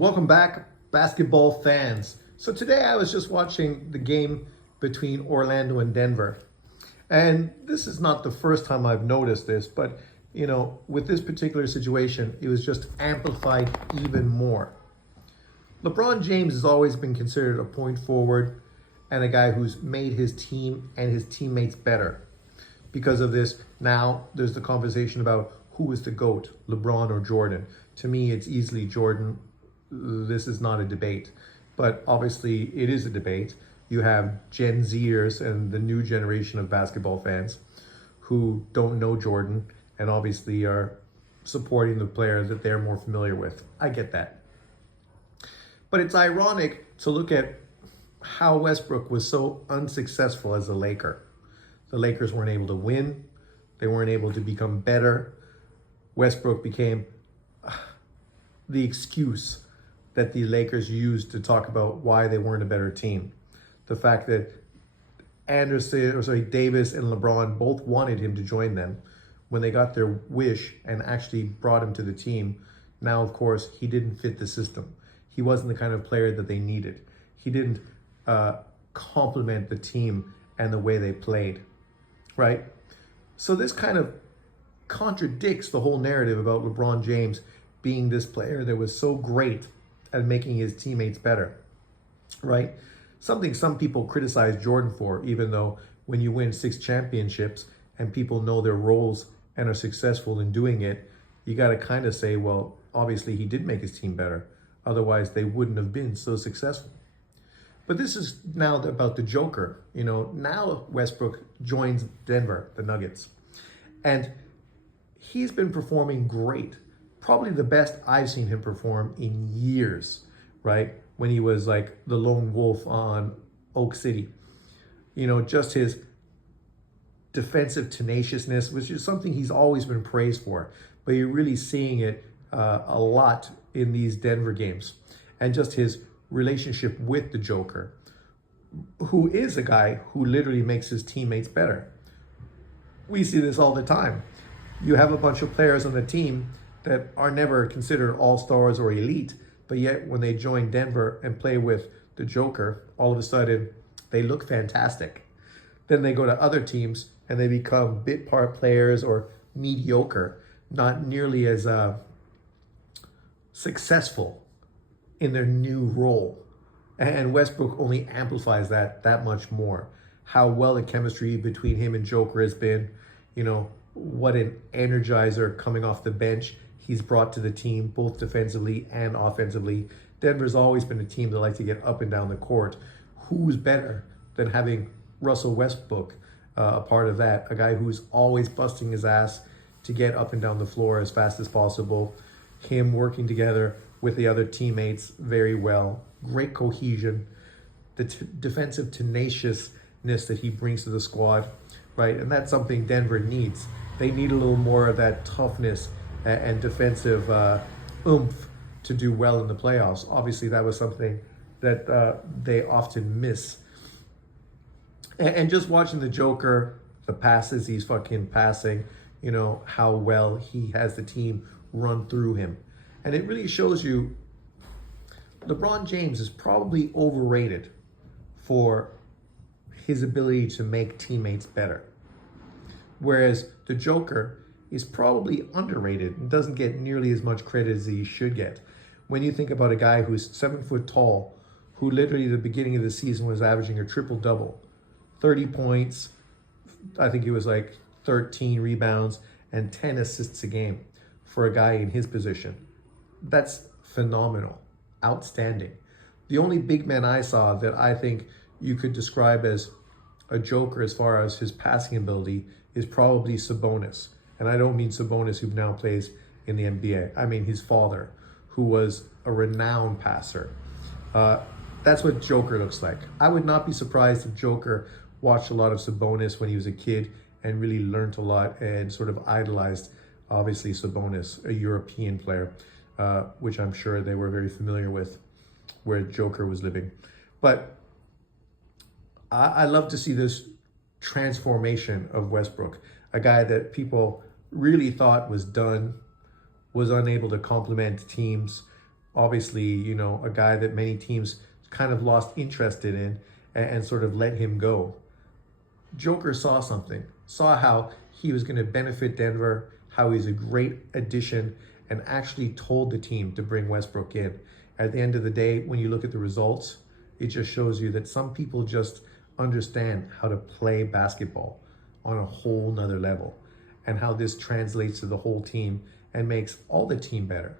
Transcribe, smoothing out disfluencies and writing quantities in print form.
Welcome back, basketball fans. So today I was just watching the game between Orlando and Denver. And this is not the first time I've noticed this, but with this particular situation, it was just amplified even more. LeBron James has always been considered a point forward and a guy who's made his team and his teammates better. Because of this, now there's the conversation about who is the GOAT, LeBron or Jordan. To me, it's easily Jordan. This is not a debate, but obviously it is a debate. You have Gen Zers and the new generation of basketball fans who don't know Jordan and obviously are supporting the player that they're more familiar with. I get that. But it's ironic to look at how Westbrook was so unsuccessful as a Laker. The Lakers weren't able to win. They weren't able to become better. Westbrook became the excuse that the Lakers used to talk about why they weren't a better team. The fact that Davis and LeBron both wanted him to join them when they got their wish and actually brought him to the team. Now, of course, he didn't fit the system. He wasn't the kind of player that they needed. He didn't complement the team and the way they played, right? So this kind of contradicts the whole narrative about LeBron James being this player that was so great at making his teammates better, right? Something some people criticize Jordan for, even though when you win 6 championships and people know their roles and are successful in doing it, you got to kind of say, well, obviously he did make his team better. Otherwise, they wouldn't have been so successful. But this is now about the Joker. Now Westbrook joins Denver, the Nuggets. And he's been performing great. Probably the best I've seen him perform in years, right? When he was like the lone wolf on Oak City. Just his defensive tenaciousness, which is something he's always been praised for. But you're really seeing it a lot in these Denver games. And just his relationship with the Joker, who is a guy who literally makes his teammates better. We see this all the time. You have a bunch of players on the team that are never considered all-stars or elite, but yet when they join Denver and play with the Joker, all of a sudden they look fantastic. Then they go to other teams and they become bit part players or mediocre, not nearly as successful in their new role. And Westbrook only amplifies that much more. How well the chemistry between him and Joker has been, what an energizer coming off the bench he's brought to the team, both defensively and offensively. Denver's always been a team that likes to get up and down the court. Who's better than having Russell Westbrook a part of that? A guy who's always busting his ass to get up and down the floor as fast as possible. Him working together with the other teammates very well. Great cohesion. The defensive tenaciousness that he brings to the squad, right? And that's something Denver needs. They need a little more of that toughness and defensive oomph to do well in the playoffs. Obviously, that was something that they often miss. And just watching the Joker, the passes he's fucking passing, how well he has the team run through him. And it really shows you LeBron James is probably overrated for his ability to make teammates better. Whereas the Joker is probably underrated and doesn't get nearly as much credit as he should get. When you think about a guy who's 7 foot tall, who literally at the beginning of the season was averaging a triple-double, 30 points, I think it was like 13 rebounds and 10 assists a game for a guy in his position. That's phenomenal, outstanding. The only big man I saw that I think you could describe as a Joker as far as his passing ability is probably Sabonis. And I don't mean Sabonis, who now plays in the NBA. I mean his father, who was a renowned passer. That's what Joker looks like. I would not be surprised if Joker watched a lot of Sabonis when he was a kid and really learned a lot and sort of idolized, obviously, Sabonis, a European player, which I'm sure they were very familiar with where Joker was living. But I love to see this transformation of Westbrook, a guy that people really thought was done, was unable to complement teams, Obviously, a guy that many teams kind of lost interest in and sort of let him go. Joker saw something, saw how he was going to benefit Denver, how he's a great addition, and actually told the team to bring Westbrook in. At the end of the day, when you look at the results, it just shows you that some people just understand how to play basketball on a whole nother level, and how this translates to the whole team and makes all the team better.